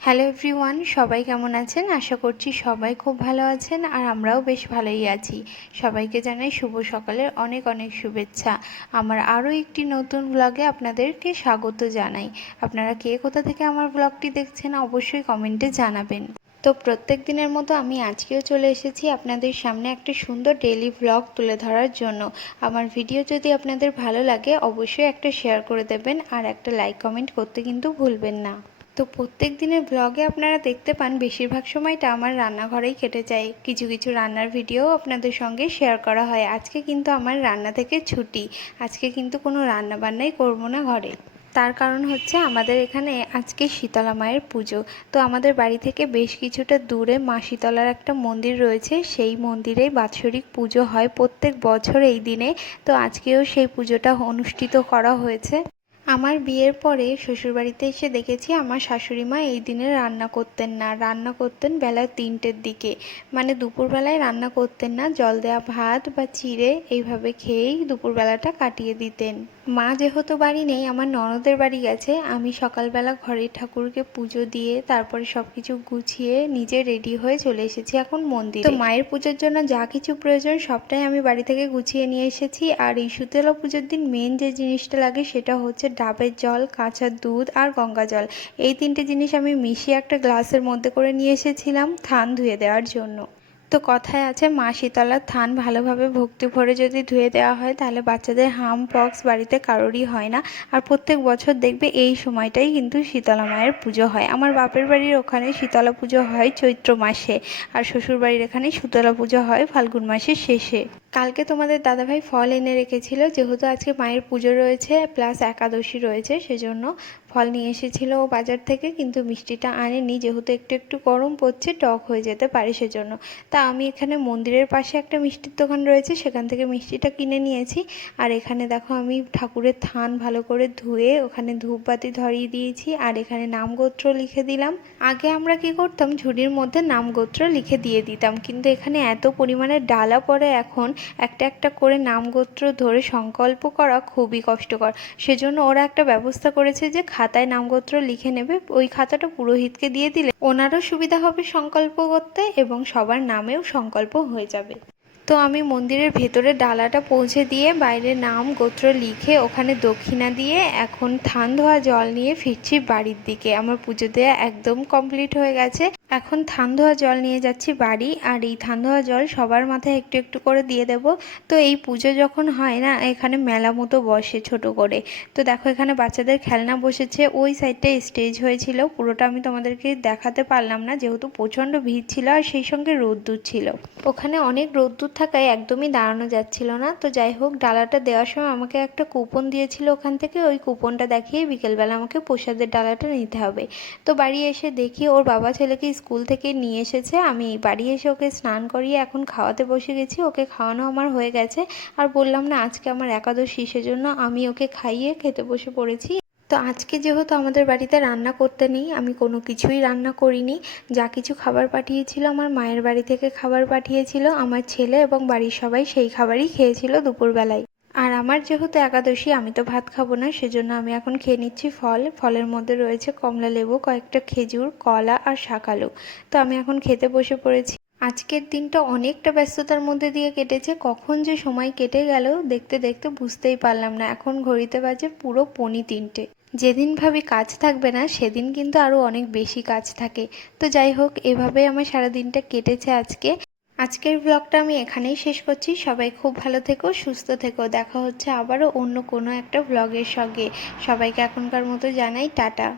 Hello everyone সবাই কেমন আছেন? আশা করছি সবাই খুব ভালো আছেন আর আমরাও বেশ ভালোই আছি। সবাইকে জানাই শুভ সকালের অনেক অনেক শুভেচ্ছা। আমার আরও একটি নতুন ব্লগে আপনাদেরকে স্বাগত জানাই। আপনারা কে কোথা থেকে আমার ব্লগটি দেখছেন অবশ্যই কমেন্টে জানাবেন। তো প্রত্যেক দিনের মতো আমি আজকেও চলে এসেছি আপনাদের সামনে একটা সুন্দর ডেলি ভ্লগ তুলে ধরার জন্য। আমার ভিডিও যদি আপনাদের ভালো লাগে, অবশ্যই একটা শেয়ার করে দেবেন আর একটা লাইক কমেন্ট করতে কিন্তু ভুলবেন না। তো প্রত্যেক দিনের ব্লগে আপনারা দেখতে পান, বেশিরভাগ সময়টা আমার রান্নাঘরেই কেটে যায়। কিছু কিছু রান্নার ভিডিও আপনাদের সঙ্গে শেয়ার করা হয়। আজকে কিন্তু আমার রান্না থেকে ছুটি। আজকে কিন্তু কোনো রান্না বান্নাই করব না ঘরে। তার কারণ হচ্ছে আমাদের এখানে আজকে শীতলা মায়ের পুজো। তো আমাদের বাড়ি থেকে বেশ কিছুটা দূরে মা শীতলার একটা মন্দির রয়েছে। সেই মন্দিরেই বাৎসরিক পুজো হয় প্রত্যেক বছর এই দিনে। তো আজকেও সেই পুজোটা অনুষ্ঠিত করা হয়েছে। আমার বিয়ের পরে শ্বশুরবাড়িতে এসে দেখেছি আমার শাশুড়ি মা এই দিনে রান্না করতেন না। রান্না করতেন বেলা তিনটের দিকে। মানে দুপুরবেলায় রান্না করতেন না, জল দেওয়া ভাত বা চিড়ে এইভাবে খেয়েই দুপুরবেলাটা কাটিয়ে দিতেন। মা যেহেতু বাড়ি নেই, আমার ননদের বাড়ি গেছে, আমি সকালবেলা ঘরের ঠাকুরকে পুজো দিয়ে তারপরে সব কিছু গুছিয়ে নিজে রেডি হয়ে চলে এসেছি এখন মন্দির। তো মায়ের পুজোর জন্য যা কিছু প্রয়োজন সবটাই আমি বাড়ি থেকে গুছিয়ে নিয়ে এসেছি। আর এই সুতেলা পুজোর দিন মেন যে জিনিসটা লাগে সেটা হচ্ছে ডাবের জল কাঁচা দুধ আর গঙ্গা জল। এই তিনটে জিনিস আমি মিশিয়ে একটা গ্লাসের মধ্যে করে নিয়ে এসেছিলাম, থান ধুয়ে দেওয়ার জন্য। তো কথায় আছে, মা শীতলার থান ভালোভাবে ভক্তি ভরে যদি ধুয়ে দেওয়া হয়, তাহলে বাচ্চাদের হাম পক্স বাড়িতে কারোরই হয় না। আর প্রত্যেক বছর দেখবে এই সময়টাই কিন্তু শীতলা মায়ের পুজো হয়। আমার বাপের বাড়ির ওখানে শীতলা পুজো হয় চৈত্র মাসে, আর শ্বশুর বাড়ির এখানে শীতলা পুজো হয় ফাল্গুন মাসের শেষে। কালকে তোমাদের দাদাভাই ফল এনে রেখেছিল, যেহেতু আজকে মায়ের পুজো রয়েছে প্লাস একাদশী রয়েছে, সেজন্য ফল নিয়ে এসেছিল বাজার থেকে, কিন্তু মিষ্টিটা আনেনি, যেহেতু একটু একটু গরম পড়ছে, টক হয়ে যেতে পারে সেজন্য। তা আমি এখানে মন্দিরের পাশে একটা মিষ্টির দোকান রয়েছে, সেখান থেকে মিষ্টিটা কিনে নিয়েছি। আর এখানে দেখো আমি ঠাকুরের থান ভালো করে ধুয়ে, ওখানে ধূপবাতি ধরিয়ে দিয়েছি, আর এখানে নামগোত্র লিখে দিলাম। আগে আমরা কি করতাম, ঝুড়ির মধ্যে নামগোত্র লিখে দিয়ে দিতাম, কিন্তু এখানে এত পরিমাণে ডালা পড়ে এখন একটা একটা করে নামগোত্র ধরে সংকল্প করা খুবই কষ্টকর। সেজন্য ওরা একটা ব্যবস্থা করেছে যে খাতায় নামগোত্র লিখে নেবে, ওই খাতাটা পুরোহিতকে দিয়ে দিলে ওনারও সুবিধা হবে সংকল্প করতে এবং সবার নামেও সংকল্প হয়ে যাবে। তো আমি মন্দিরের ভেতরে ডালাটা পৌঁছে দিয়ে বাইরে নাম গোত্র লিখে ওখানে দক্ষিণা দিয়ে এখন থান ধোয়া জল নিয়ে ফিরছি বাড়ির দিকে। আমার পুজো দেওয়া একদম কমপ্লিট হয়ে গেছে। এখন থান ধোয়া জল নিয়ে যাচ্ছি বাড়ি, আর এই থান ধোয়া জল সবার মাথায় একটু একটু করে দিয়ে দেব। তো এই পুজো যখন হয় না, এখানে মেলা মতো বসে ছোট করে। তো দেখো এখানে বাচ্চাদের খেলনা বসেছে, ওই সাইডটায় স্টেজ হয়েছিল। পুরোটা আমি তোমাদেরকে দেখাতে পারলাম না, যেহেতু প্রচণ্ড ভিড় ছিল, আর সেই সঙ্গে রোদ্দুর ছিল। ওখানে অনেক রোদ্দুর থাকায় একদমই দাঁড়ানো যাচ্ছিল না। তো যাই হোক, ডালাটা দেওয়ার সময় আমাকে একটা কুপন দিয়েছিল ওখান থেকে। ওই কুপনটা দেখিয়ে বিকেলবেলা আমাকে প্রসাদের ডালাটা নিতে হবে। তো বাড়ি এসে দেখি ওর বাবা ছেলেকে স্কুল থেকে নিয়ে এসেছে। আমি বাড়ি এসে ওকে স্নান করিয়ে এখন খাওয়াতে বসে গেছি। ওকে খাওয়ানো আমার হয়ে গেছে। আর বললাম, না, আজকে আমার একাদশী, সেজন্য আমি ওকে খাইয়ে খেতে বসে পড়েছি। তো আজকে যেহেতু আমাদের বাড়িতে রান্না করতে নেই, আমি কোনো কিছুই রান্না করিনি। যা কিছু খাবার পাঠিয়েছিল, আমার মায়ের বাড়ি থেকে খাবার পাঠিয়েছিল। আমার ছেলে এবং বাড়ির সবাই সেই খাবারই খেয়েছিল দুপুরবেলায়। আর আমার যেহেতু একাদশী, আমি তো ভাত খাব না, সেজন্য আমি এখন খেয়ে নিচ্ছি ফল। ফলের মধ্যে রয়েছে কমলা লেবু, কয়েকটা খেজুর, কলা আর শাকালু তো আমি এখন খেতে বসে পড়েছি। আজকের দিনটা অনেকটা ব্যস্ততার মধ্যে দিয়ে কেটেছে। কখন যে সময় কেটে গেল দেখতে দেখতে বুঝতেই পারলাম না। এখন ঘড়িতে বাজে পুরো পনি তিনটে। যেদিন ভাবি কাজ থাকবে না, সেদিন কিন্তু আরও অনেক বেশি কাজ থাকে। তো যাই হোক এভাবে আমার সারা দিনটা কেটেছে আজকে। আজকের ব্লগটা আমি এখানেই শেষ করছি। সবাই খুব ভালো থেকো, সুস্থ থেকো। দেখা হচ্ছে আবারও অন্য কোনো একটা ব্লগের সঙ্গে। সবাইকে এখনকার মতো জানাই টাটা।